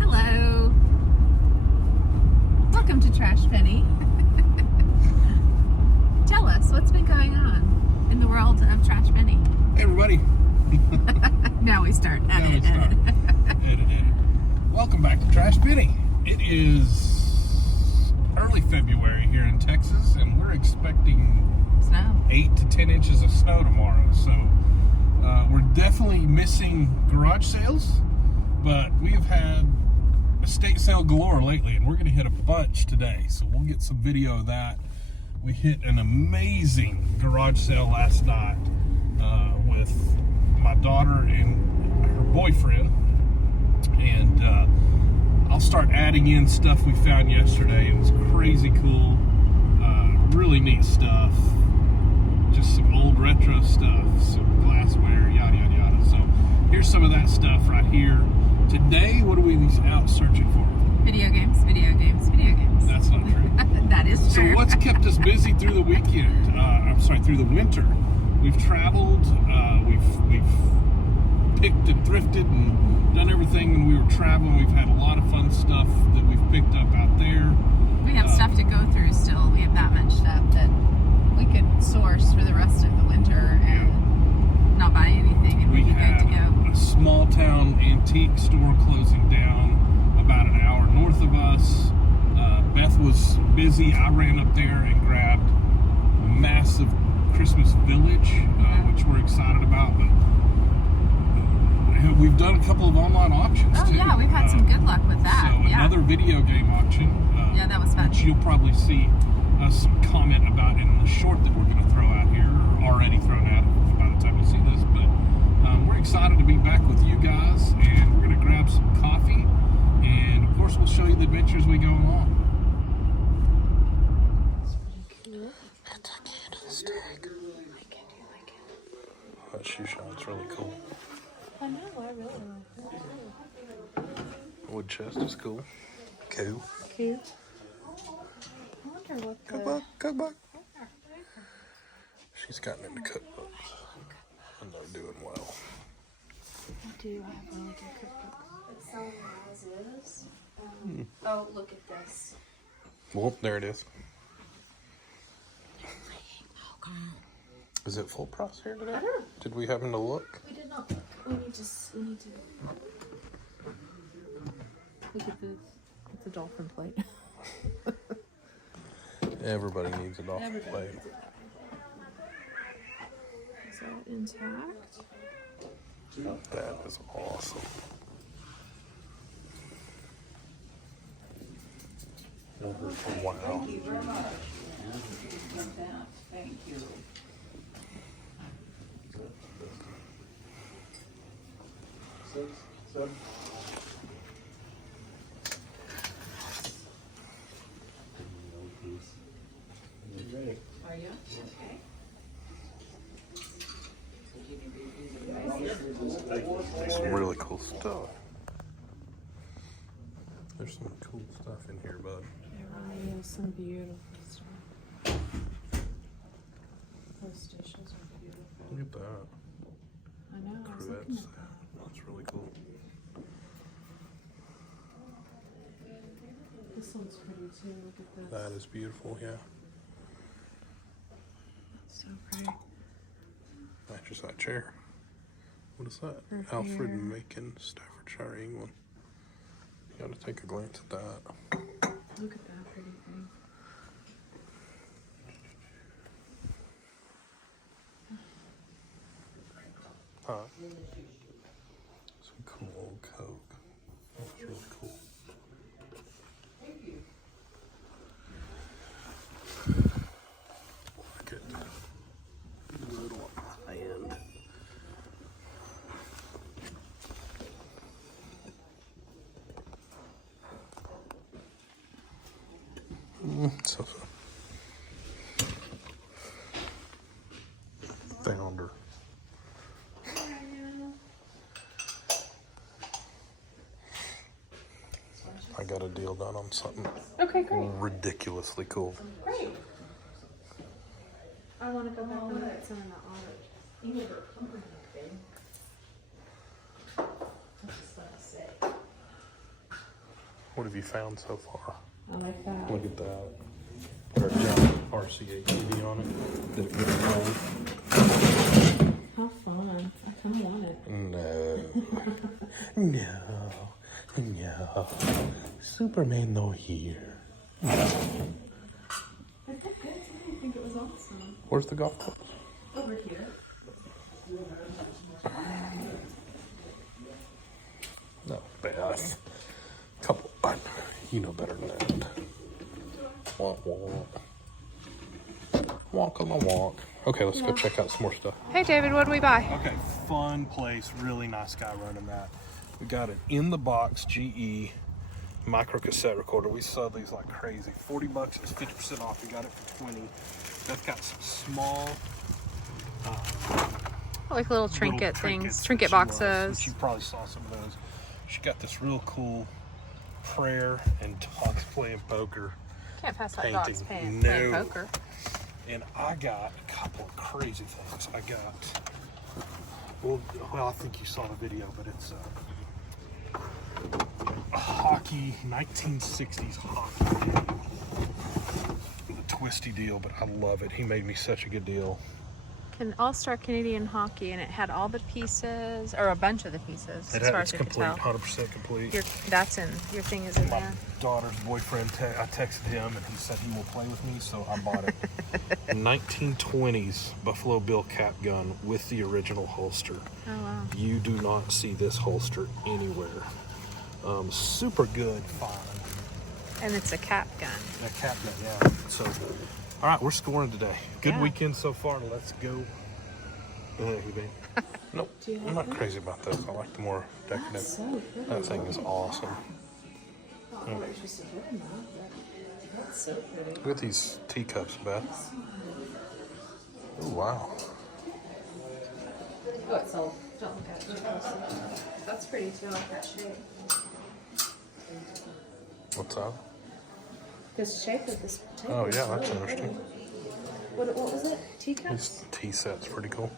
Hello. Welcome to Trash Penny. Tell us what's been going on in the world of Trash Penny. Hey everybody. Now we start. Edit. Welcome back to Trash Penny. It is early February here in Texas, and we're expecting Snow. 8 to 10 inches of snow tomorrow. So we're definitely missing garage sales, but we've had estate sale galore lately, and we're going to hit a bunch today. So we'll get some video of that. We hit an amazing garage sale last night with my daughter and her boyfriend, and I'll start adding in stuff we found yesterday. It was crazy cool, really neat stuff, just some old retro stuff, some glassware, yada yada yada. So here's some of that stuff right here. Today, what are we out searching for? Video games. That's not true. That is So true. what's kept us busy through the weekend? Through the winter. We've traveled, we've picked and thrifted and done everything when we were traveling. We've had a lot of fun stuff that we've picked up out there. We have stuff to go through still. We have that much stuff that we could source for the rest of the winter and not buy anything, and we'd be good to go. A small town antique store closing down about an hour north of us. Beth was busy. I ran up there and grabbed a massive Christmas village, which we're excited about. But we've done a couple of online auctions too. Yeah, we've had some good luck with that. So another video game auction. That was fun. Which you'll probably see us comment about in the short that we're going to throw out here, or already thrown out by the time you see this. But we're excited to be back with you guys, and we're going to grab some coffee, and of course we'll show you the adventures we go along. It's a candlestick. That shoe shine's really cool. I know, I really like it. Wood chest is cool. Cool. Cute. I wonder what Cookbook. She's gotten into cookbooks, and they're doing well. I do. I have really good cookbooks. It's selling as is. Oh, look at this. Well, there it is. Is it full price here today? I don't know. Did we happen to look? We did not look. We need to. Look at this. It's a dolphin plate. Everybody needs a dolphin plate. Is that intact? That is awesome. Wow. Thank you very much. Thank you. Six, seven. Are you? Okay. Some really cool stuff. There's some cool stuff in here, bud. There really is some beautiful stuff. Those dishes are beautiful. Look at that. I know. I was looking Crevettes. at that. That's really cool. This one's pretty too. Look at this. That is beautiful, yeah. So pretty. Matches that chair. What is that? Right Alfred here. Macon, Staffordshire, England. You gotta take a glance at that. Look at that pretty thing. Huh? Some cool old Coke. That's really cool. Look at the little high end. So founder. I got a deal done on something Okay, great. ridiculously cool. Great. I want to go back and get some of the otter. You never come with anything. That's just what I say. What have you found so far? I like that. Look at that. Got a giant RCA TV on it. Did it get cold? How fun. I kind of want it. No. No. Superman no here. I think it was awesome. Where's the golf club? Over here. Not bad. Couple. You know better than that. Walk, walk. Walk on the walk. Okay, let's go check out some more stuff. Hey, David, what did we buy? Okay, fun place. Really nice guy running that. We got an in-the-box GE micro cassette recorder. We saw these like crazy. $40, it's 50% off. We got it for 20. That's got some small Like little trinket trinkets things, trinket that she loves, boxes. which you probably saw some of those. She got this real cool prayer and dogs playing poker. Can't pass that Painting. dog's playing No. poker. And I got a couple of crazy things. I got, well, I think you saw the video, but it's a hockey, 1960s hockey deal. The twisty deal, but I love it. He made me such a good deal. An All-Star Canadian Hockey, and it had all the pieces, or a bunch of the pieces, as far It's as you complete, can tell. 100% complete. Your thing is in My there. daughter's boyfriend, I texted him and he said he will play with me, so I bought it. 1920s Buffalo Bill cap gun with the original holster. Oh, wow. You do not see this holster anywhere. Super good find. And it's a cap gun. A cap gun, yeah. So, all right, we're scoring today. Good Yeah. weekend so far. Let's go. Nope, I'm not crazy about this. I like the more decorative. So pretty. That thing is awesome. Oh, it's just a good one. That's so pretty. Look at these teacups, Beth. Oh, wow. Oh, it's all. Don't look at it too closely. That's pretty too. I like that shape. What's that? The shape of this table. Oh, is yeah, that's really interesting. pretty. What was it? Teacups? This tea set's pretty cool.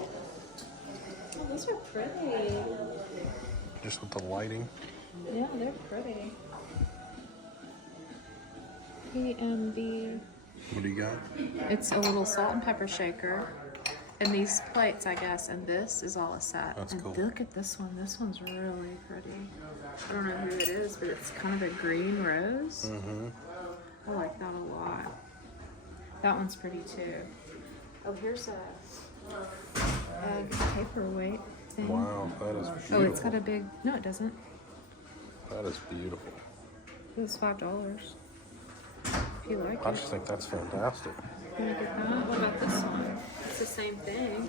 Oh, those are pretty. Just with the lighting. Yeah, they're pretty. PMB. What do you got? It's a little salt and pepper shaker. And these plates, I guess, and this is all a set. That's and cool. Look at this one. This one's really pretty. I don't know who it is, but it's kind of a green rose. Mm-hmm. I like that a lot. That one's pretty too. Oh, here's a paperweight thing. Wow, that is beautiful. Oh, it's got a big. No, it doesn't. That is beautiful. It was $5. If you like I it. just think that's fantastic. You wanna get that? What about this one? It's the same thing.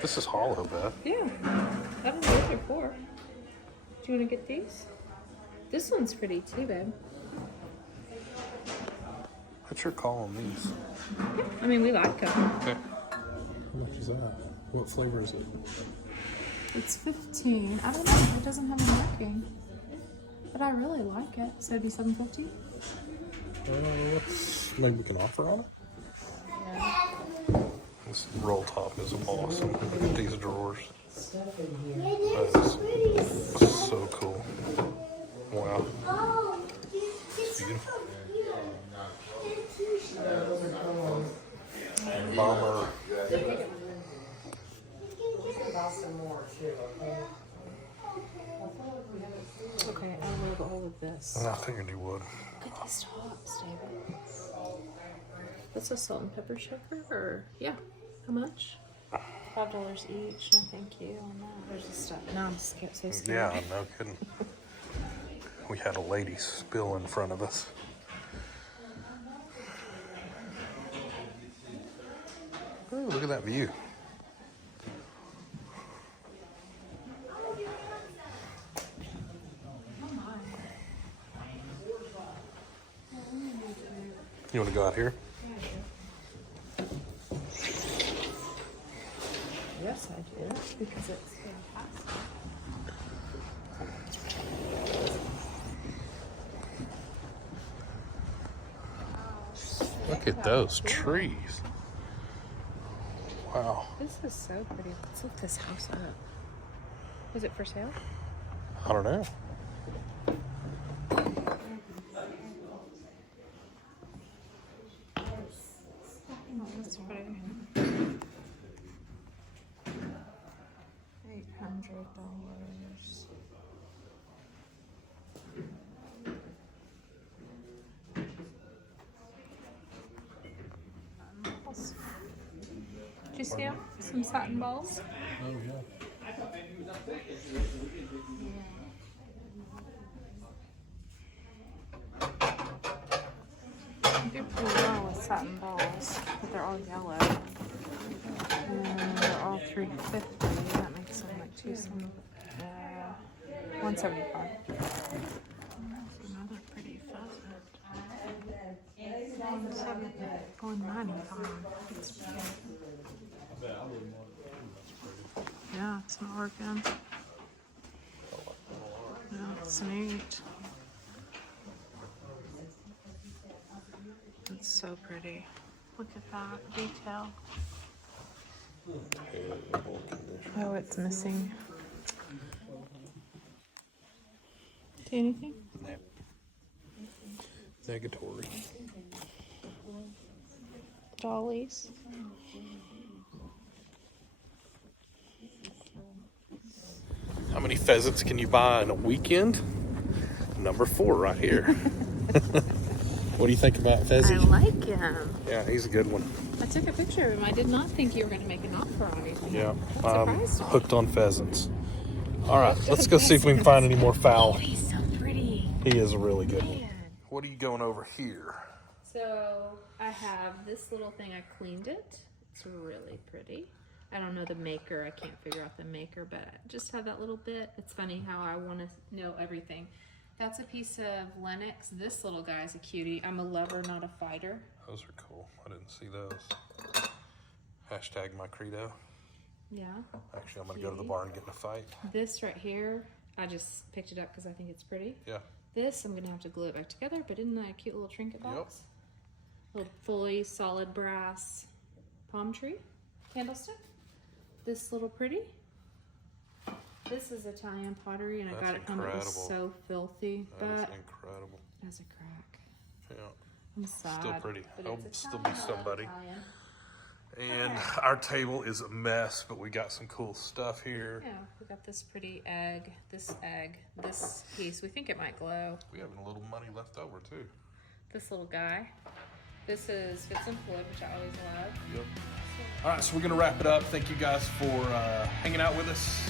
This is hollow, Beth. Yeah, I don't know what they're for. Do you want to get these? This one's pretty too, babe. What's your call on these? Yeah, I mean, we like them. Okay. How much is that? What flavor is it? It's 15. I don't know. It doesn't have a marking. But I really like it. So it'd be $7.50? Maybe we can offer on it? Yeah. This roll top is awesome. Look at these drawers. Stuff in here. That is so cool. Wow. It's beautiful. Bomber. Buy some more too, okay? Okay, I love all of this. I figured you would. Look at these tops, David. That's a salt and pepper shaker, or yeah, how much? $5 each. No, thank you on that. There's the stuff. Now I'm scared, so scared. Yeah, no kidding. We had a lady spill in front of us. Ooh, look at that view. You want to go out here? Yes, I do, because it's fantastic. Look Look at those trees. Wow. This is so pretty. Let's look this house up. Is it for sale? I don't know. Oh, that's pretty. $800. Did you see them? Some satin balls. Oh, yeah. They do pretty well with satin balls, but they're all yellow. And they're all $350. That makes them like $175. Another pretty pheasant. $195. Yeah, it's not working. Yeah, it's neat. It's so pretty. Look at that detail. Oh, it's missing. See anything? No. Negatory. Dollies. How many pheasants can you buy in a weekend? Number 4 right here. What do you think about I Fezzy? like him. Yeah, he's a good one. I took a picture of him. I did not think you were going to make an offer on anything. Yeah, That surprised me. hooked on pheasants. All right, let's go see if we can find any more fowl. He's so pretty. He is a really good one. Man. What are you going over here? So I have this little thing. I cleaned it. It's really pretty. I don't know the maker. I can't figure out the maker, but I just have that little bit. It's funny how I want to know everything. That's a piece of Lennox. This little guy's a cutie. I'm a lover, not a fighter. Those are cool. I didn't see those. Hashtag my credo. Yeah. Actually, I'm going to go to the barn and get in a fight. This right here, I just picked it up because I think it's pretty. Yeah. This, I'm going to have to glue it back together, but isn't that a cute little trinket box? Little fully solid brass palm tree candlestick. This little pretty. This is Italian pottery, and I That's got it home. It was incredible. so filthy, That is but incredible. it has a crack. Yeah. I'm sad. Still pretty. but I'll it's still be Italian, I love somebody. Italian. And our table is a mess, but we got some cool stuff here. Yeah, we got this pretty egg, this piece. We think it might glow. We have a little money left over, too. This little guy. This is Fitz and Floyd, which I always love. Yep. All right, so we're going to wrap it up. Thank you guys for hanging out with us.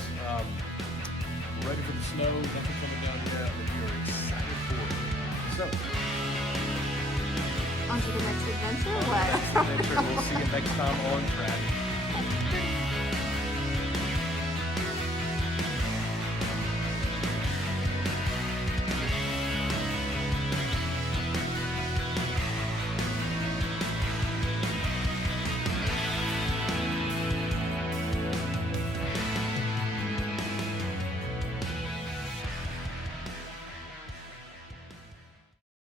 We're ready for the snow. Nothing coming down yet, but we are excited for it. So, On to the next adventure or what? next adventure. We'll see you next time on Track.